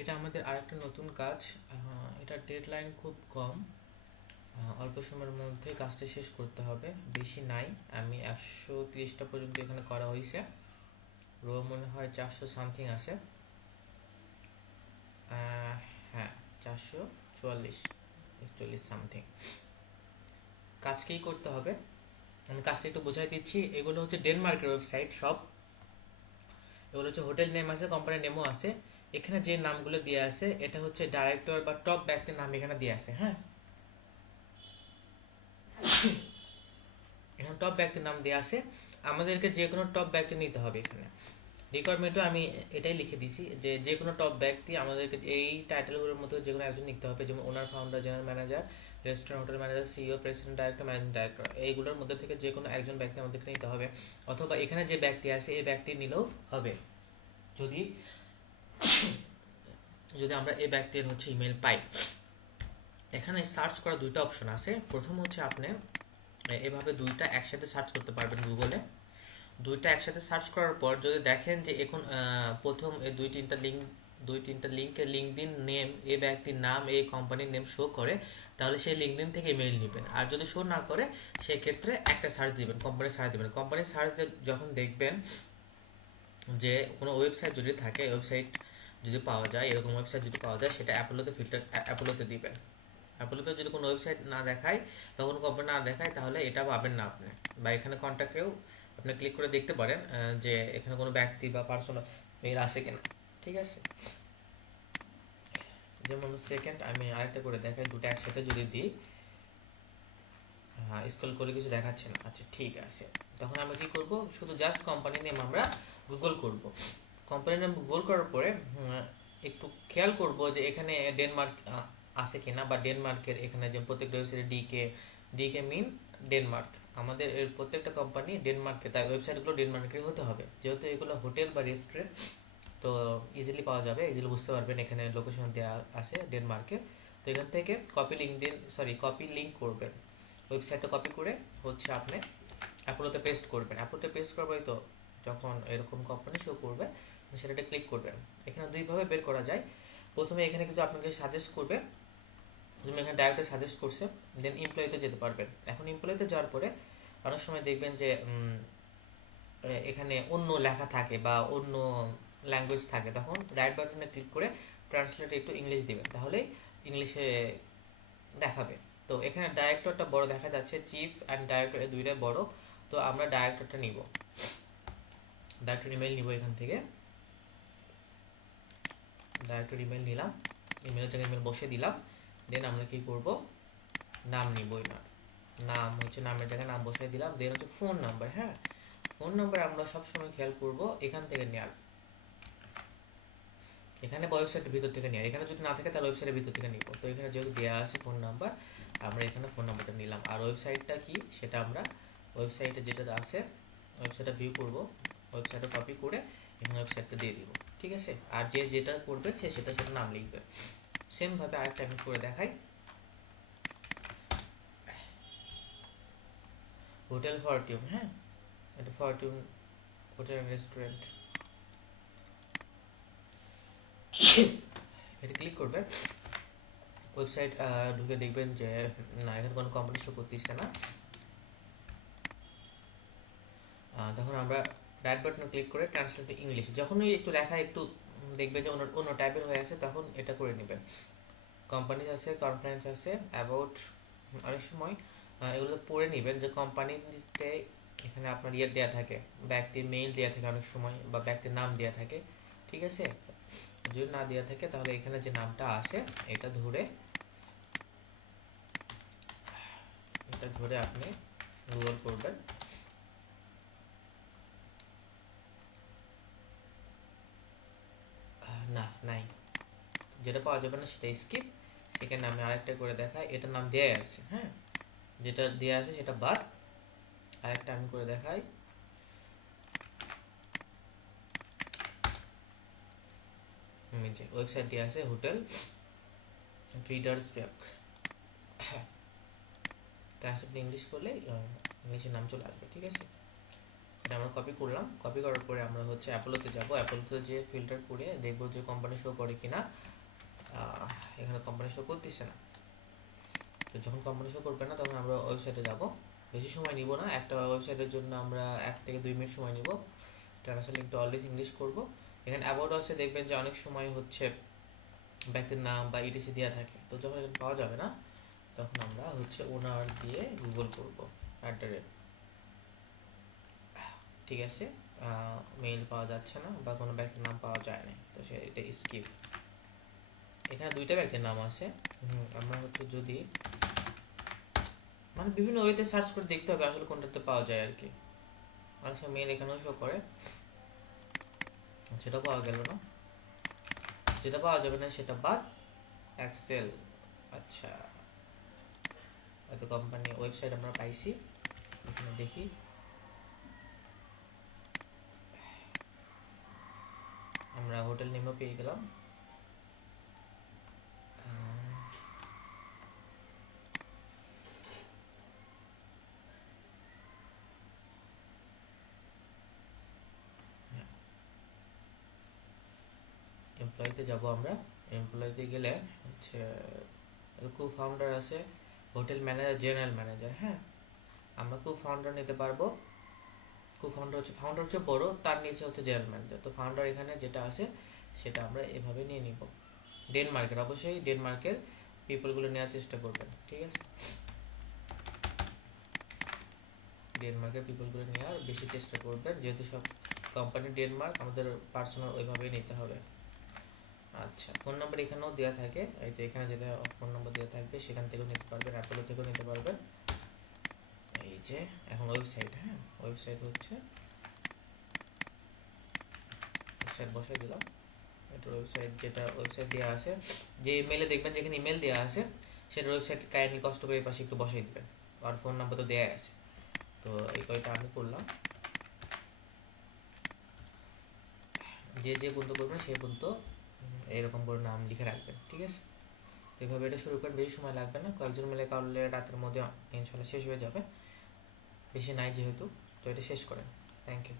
এটা আমাদের আরেকটা নতুন কাজ। এটা ডেডলাইন খুব কম। অল্প সময়ের মধ্যে কাজটা শেষ করতে হবে, বেশি নাই। আমি 130টা পর্যন্ত এখানে করা হয়েছে। রো মনে হয় 400 সামথিং আছে। হ্যাঁ, 444 সামথিং। কাজকেই করতে হবে। আমি কাজটা একটু বোঝাই দিচ্ছি। এগুলো হচ্ছে ডেনমার্কের ওয়েবসাইট সব। এগুলো হচ্ছে হোটেল নেম আছে, কোম্পানির নেমও আছে। এখানে যে নামগুলো দিয়ে আছে এটা হচ্ছে ডাইরেক্টর বা টপ ব্যক্তির নাম এখানে দিয়ে আছে। হ্যাঁ, এখানে টপ ব্যক্তির নাম দেওয়া আছে। আমাদেরকে যে কোনো টপ ব্যক্তি নিতে হবে। এখানে রিকোয়ারমেন্টও আমি এটাই লিখে দিছি যে যে কোনো টপ ব্যক্তি আমাদেরকে এই টাইটেলগুলোর মধ্যে যে কোনো একজন নিতে হবে, যেমন owner, founder, general manager, restaurant hotel manager, CEO, president director, managing director. এইগুলোর মধ্যে থেকে যে কোনো একজন ব্যক্তি আমাদেরকে নিতে হবে। অথবা এখানে যে ব্যক্তি আছে এই ব্যক্তি নিলেও হবে, যদি যদি আমরা এই ব্যক্তির হচ্ছে ইমেল পাই। এখানে সার্চ করা দুইটা অপশন আছে। প্রথম হচ্ছে আপনি এভাবে দুইটা একসাথে সার্চ করতে পারবেন গুগলে। দুইটা একসাথে সার্চ করার পর যদি দেখেন যে এখন প্রথম এই দুই তিনটা লিঙ্কের লিঙ্কডিন নেম, এই ব্যক্তির নাম, এই কোম্পানির নেম শো করে, তাহলে সেই লিঙ্কডিন থেকে ইমেল নেবেন। আর যদি শো না করে সেই ক্ষেত্রে একটা সার্চ দিবেন, কোম্পানির সার্চ দিবেন। কোম্পানির সার্চ যখন দেখবেন যে কোনো ওয়েবসাইট যদি থাকে, ওয়েবসাইট যদি পাওয়া যায়, এরকম ওয়েবসাইট যদি পাওয়া যায়, সেটা অ্যাপোলোতে দিবেন। অ্যাপোলোতে যদি কোনো ওয়েবসাইট না দেখায় বা কোনো কোম্পানি না দেখায়, তাহলে এটা পাবেন না আপনি। বা এখানে কন্ট্যাক্টেও আপনি ক্লিক করে দেখতে পারেন যে এখানে কোনো ব্যক্তি বা পার্সোনাল মেইল আসে কিনা। ঠিক আছে, যেমন সেকেন্ড আমি আরেকটা করে দেখাই, দুটো একসাথে যদি দিই। হ্যাঁ, স্ক্রল করে কিছু দেখাচ্ছে না। আচ্ছা, ঠিক আছে। তখন আমরা কি করব, শুধু জাস্ট কোম্পানি নেম আমরা গুগল করব। কোম্পানি নেম গুগল করার পরে একটু খেয়াল করব যে এখানে ডেনমার্ক আছে কিনা, বা ডেনমার্কের এখানে যে প্রত্যেকটা ওয়েবসাইটে ডিকে মিন ডেনমার্ক। আমাদের এর প্রত্যেকটা কোম্পানি ডেনমার্কে, তাই ওয়েবসাইটগুলো ডেনমার্কের হতে হবে। যেহেতু এগুলো হোটেল বা রেস্টুরেন্ট, তো ইজিলি পাওয়া যাবে, ইজিলি বুঝতে পারবেন। এখানে লোকেশন দেওয়া আছে ডেনমার্কে। তো এখান থেকে কপি লিঙ্ক করবেন। ওয়েবসাইটটা কপি করে হচ্ছে আপনি অ্যাপোলোতে পেস্ট করবেন। অ্যাপোলোতে পেস্ট করবেই তো যখন এরকম কোম্পানি শো করবে, সেটাতে ক্লিক করবেন। এখানে দুইভাবে বের করা যায়। প্রথমে এখানে কিছু আপনাকে সাজেস্ট করবে, তুমি এখানে ডাইরেক্টলি সাজেস্ট করছে, দেন এমপ্লয়িতে যেতে পারবেন। এখন এমপ্লয়িতে যাওয়ার পরে অনেক সময় দেখবেন যে এখানে অন্য লেখা থাকে বা অন্য ল্যাঙ্গুয়েজ থাকে, তখন রাইট বাটনে ক্লিক করে ট্রান্সলেট একটু ইংলিশ দিবেন, তাহলেই ইংলিশে দেখাবে। তো এখানে ডাইরেক্টরটা বড় দেখা যাচ্ছে, চিফ অ্যান্ড ডাইরেক্টর এই দুইটাই বড়। তো আমরা ডাইরেক্টরটা নিব, ডাইরেক্টর ইমেল নিব। এখান থেকে ডাইরেক্টর ইমেল নিলাম, ইমেলের জায়গায় ইমেল বসে দিলাম। দেন আমরা কি করব, নাম নিব। এনার নাম হচ্ছে, নামের জায়গায় নাম বসিয়ে দিলাম। দেন হচ্ছে ফোন নাম্বার। হ্যাঁ, ফোন নাম্বার আমরা সবসময় খেয়াল করব এখান থেকে নেওয়ার। এখানে ওয়েবসাইটের ভিতর থেকে নেওয়ার, এখানে যদি না থাকে তাহলে ওয়েবসাইটের ভিতর থেকে নিব। তো এখানে যেহেতু দেওয়া আছে ফোন নাম্বার, আমরা এখানে ফোন নাম্বারটা নিলাম। আর ওয়েবসাইটটা কি সেটা আমরা ওয়েবসাইটে যেটা আছে ওয়েবসাইটটা ভিউ করব, ওয়েবসাইটটা কপি করে এখানে ওয়েবসাইটটা দিয়ে দিব। ঠিক আছে, আর যে যেটা করবে সেটা নাম লিখবে। সেমভাবে আরেকটা আমি করে দেখাই। হোটেল ফরটিউন। হ্যাঁ, এটা ফরটিউন হোটেল অ্যান্ড রেস্টুরেন্ট। এটা ক্লিক করবেন, ওয়েবসাইট ঢুকে দেখবেন যে না, এখানে কোনো কোম্পানি শো করতেছে না। তখন আমরা রাইট বাটনে ক্লিক করে ট্রান্সলেট ইংলিশ, যখনই একটু লেখা একটু দেখবে যে অন্য টাইপের হয়ে আছে, তখন এটা করে নেবেন। কোম্পানি আছে, কমপ্লায়েন্স আছে, অ্যাবাউট। অনেক সময় এগুলো পড়ে নেবেন যে কোম্পানিতে এখানে আপনার ইয়ে দেওয়া থাকে, ব্যক্তির মেইল দেওয়া থাকে অনেক সময়, বা ব্যক্তির নাম দেওয়া থাকে। ঠিক আছে, যদি না দেওয়া থাকে তাহলে এখানে যে নামটা আছে এটা ধরে আপনি গুগল করবেন। না, নাই, যেটা পাওয়া যাবে না সেটা স্কিপ। সেকেন্ড আমি আরেকটা করে দেখাই, এটার নাম দেয়া আছে। হ্যাঁ, যেটা দেয়া আছে সেটা বাদ। আরেকটা আমি করে দেখাই। যে ওয়েবসাইট দেওয়া আছে হোটেল ট্রিডার্স ব্যাক, ট্রান্সলেট ইংলিশ করলে ইংলিশের নাম চলে আসবে। ঠিক আছে, এটা আমরা কপি করলাম। কপি করার পরে আমরা হচ্ছে অ্যাপোলোতে যাব। অ্যাপোলোতে যে ফিল্টার করে দেখবো যে কোম্পানি শো করে কিনা। এখানে কোম্পানি শো করতেছে না। তো যখন কোম্পানি শো করবে না তখন আমরা ওয়েবসাইটে যাব। বেশি সময় নিব না, একটা ওয়েবসাইটের জন্য আমরা 1 থেকে 2 মিনিট সময় নিব। ট্রান্সলেট অলওয়েজ ইংলিশ করব। এখানে অ্যাবাউট আছে, দেখবেন যে অনেক সময় হচ্ছে ব্যক্তির নাম বা ইটিসি দেওয়া থাকে। তো যখন এখানে পাওয়া যাবে না তখন আমরা হচ্ছে ওনার দিয়ে গুগল করব @ ঠিক আছে। মেইল পাওয়া যাচ্ছে না বা কোনো ব্যক্তির নাম পাওয়া যায় না, তো সে এটা স্কিপ। এখানে 2টা ব্যক্তির নাম আছে। আমরা হচ্ছে যদি মানে বিভিন্ন ওয়েতে সার্চ করে দেখতে হবে আসলে কোনটাতে পাওয়া যায় আর কি। অনেক সময় মেইল এখানেও শো করে, সেটা পাওয়া গেল না। যেটা পাওয়া যাবে না সেটা বাদ। এক্সেল, আচ্ছা হয়তো কোম্পানি ওয়েবসাইট আমরা পাইছি। এখানে দেখি, আমরা হোটেল নেমও পেয়ে গেলাম। এমপ্লয়িতে যাব আমরা। এমপ্লয়িতে গেলে হচ্ছে কো ফাউন্ডার আছে, হোটেল ম্যানেজার, জেনারেল ম্যানেজার। হ্যাঁ, আমরা কো ফাউন্ডার নিতে পারবো। কো ফাউন্ডার হচ্ছে বড়, তার নিচে হচ্ছে জেনারেল ম্যানেজার। তো ফাউন্ডার এখানে যেটা আছে সেটা আমরা এভাবে নিয়ে নিব। ডেনমার্কের, অবশ্যই ডেনমার্কের পিপলগুলো নেওয়ার চেষ্টা করবেন, ঠিক আছে। ডেনমার্কের পিপলগুলো নেওয়ার বেশি চেষ্টা করবেন, যেহেতু সব কোম্পানি ডেনমার্ক, আমাদের পার্সোনাল ওইভাবেই নিতে হবে। আচ্ছা, ফোন নাম্বার এখানেও দেওয়া থাকে, এই যে এখানে যেটা ফোন নাম্বার দেওয়া থাকবে সেখান থেকেও নিতে পারবেন, অ্যাপোলো থেকেও নিতে পারবেন। এই যে এখন ওয়েবসাইট, হ্যাঁ ওয়েবসাইট হচ্ছে ওয়েবসাইট বসাই দিলাম। এটা ওয়েবসাইট, যেটা ওয়েবসাইট দেওয়া আছে, যে ইমেলে দেখবেন যেখানে ইমেল দেওয়া আছে সেটা ওয়েবসাইট কাইন্ডলি কষ্ট করে এই পাশে একটু বসাই দিবেন। আর ফোন নাম্বার তো দেওয়া আছে। তো এই কয়টা আমি করলাম। যে যে বন্ধু করবেন সেই বন্ধু এরকম করে নাম লিখে রাখবেন, ঠিক আছে। এভাবে এটা শুরু করেন, বেশি সময় লাগবে না, কয়েকজন মিলে করলে রাতের মধ্যে ইনশাল্লাহ শেষ হয়ে যাবে, বেশি নাই যেহেতু। তো এটা শেষ করেন। Thank you.